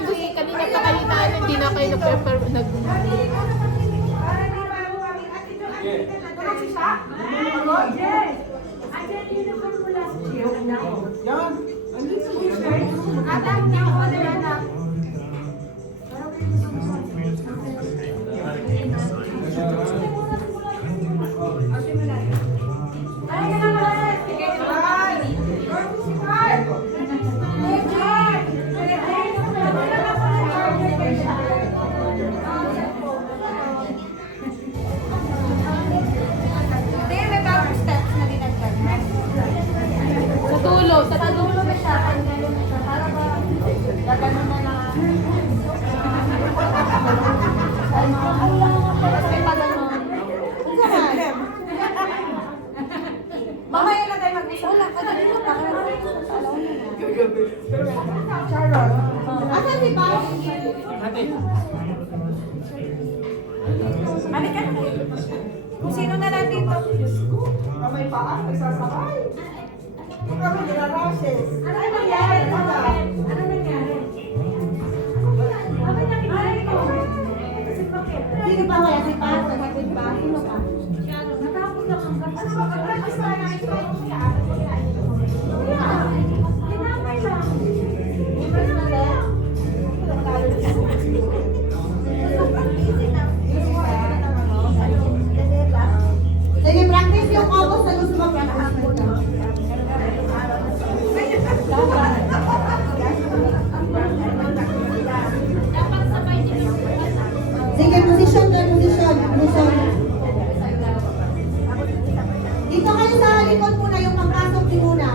kasi kanina pa kayo na hindi na kayo nag-prepare. Yan! Sa tulo na siya. Para ba, gagano na lang. May paganon. Mamaya na tayo mag-isa. Wala ka na rin. Charlotte. Asan si Pa? Ano ka? Kung sino na lang dito. May paa, nagsasakay. Kami nila-roses. Ano nangyari? Ano nangyari? Bakit nakikita ko? Kasi bakit? Sino pa kaya si Pa? Nagkakit pa? Sino pa? Natapos na kang ganda. Tinapay lang. Sige, practice yung obos na gusto mag-practice mo ka. Sige, position ka, position. Dito kayo sa likod muna, yung pagpasok din muna.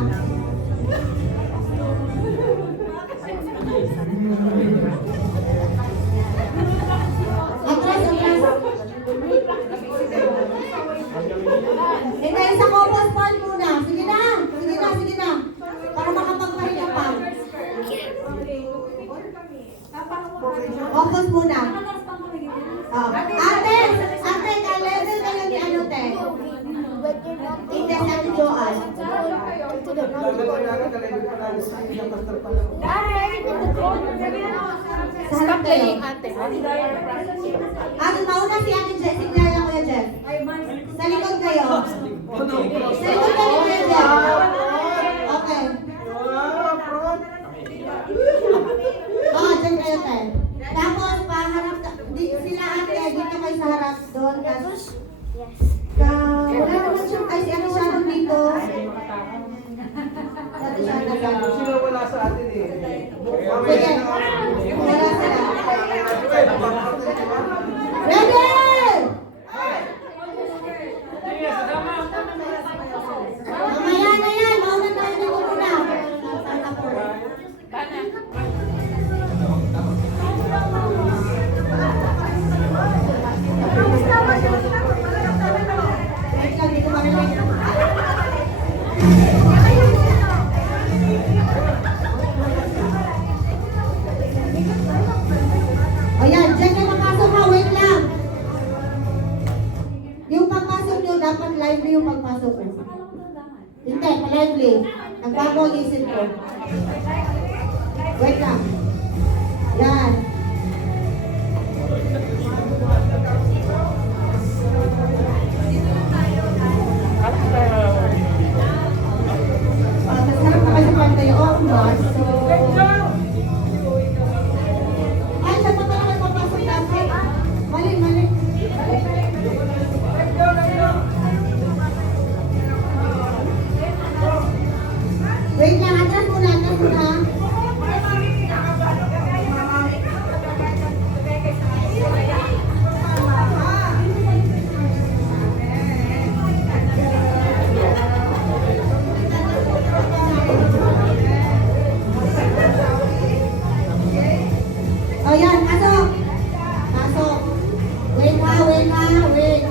Atras. Hintayin sa compose part muna. Sige na. Para makapagpahinga pa. Compose muna. Ate, ka-level kayo ni ano, te? Hindi, sa atin Joan. Sa harap kayo. Mauna si Ate Jeff, si Clara Kuya Jeff. Sa likod kayo. Sa likod kayo Kuya Jeff. Okay. Dyan kayo tayo. Tapos, paharap, sila ate, dito kayo sa harap doon. Tapos, wala naman siya, ay si ano siya dito. Dati siya nagano. Sila wala sa atin eh. Sige, wala sila. Ready! Mamaya na yan, mauna tayo dito muna. Ayan, dyan na papasok ha, wait lang. Yung pagpasok nyo, dapat lively yung pagpasok ko. Hindi, pa-lively. Nagbago ang isip ko. Wait lang. Yan. Masarap na kayo pantay off, boss. Ay, siya pa pala kayo papasok dati. Mali. Wait lang, atras muna. O yan, pasok. Wait. Balik.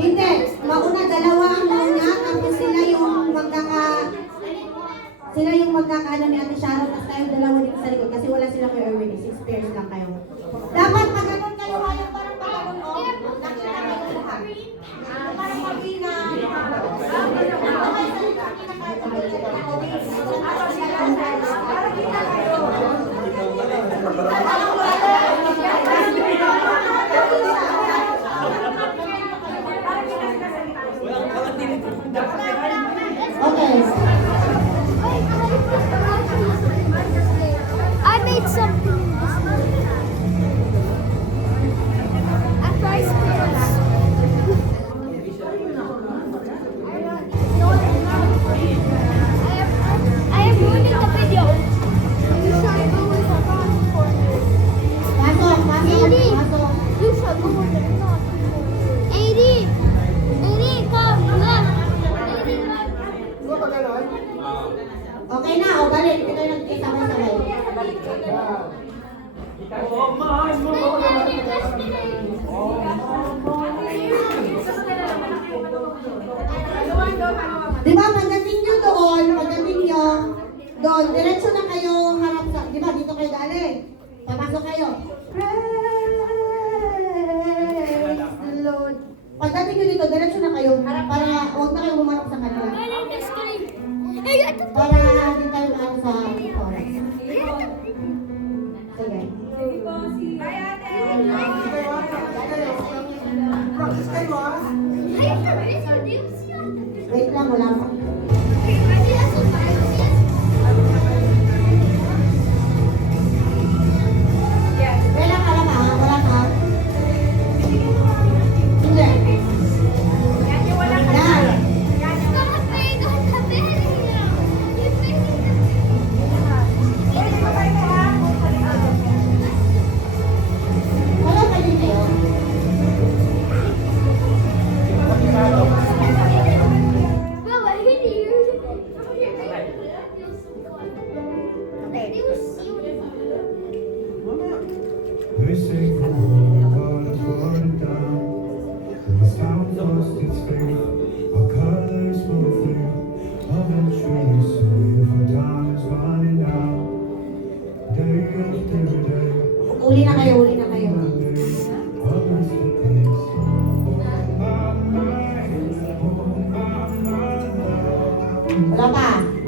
Hindi, mauna dalawa ang mauna, tapos sila yung magkakaano ni Ate Sharon, tapos tayo dalawa dito sa likod kasi wala sila kay Erwin, 6 pairs lang kayo. Dapat pag ganun kayo kayo, parang pagkakon o, nakita kayo lahat. Parang mag-ina. pa gano'n? Okay na, o balik. Hindi tayo nagkisabay-sabay. Oo, mahal mo. Di ba, pagdating nyo doon, diretso na kayo harap sa, di ba, dito kayo galing. Papasok kayo. Praise the Lord. Pagdating nyo dito, diretso na kayo para huwag na kayo humarap sa kanila. Para hindi tayo maano sa oras. Sige. Practice kayo ha? Wait lang, wala pa. Wala ka lang ha? Wala ka? Hindi. Yan. Wala pa din kayo. They say from home, but it's watered down. And the sound lost its faith. Our colors will fade. Eventually, so if our time is running out, day after day, Uli na kayo, uli na kayo. what is the place? Oh, my, oh, my, my, my. Wala pa.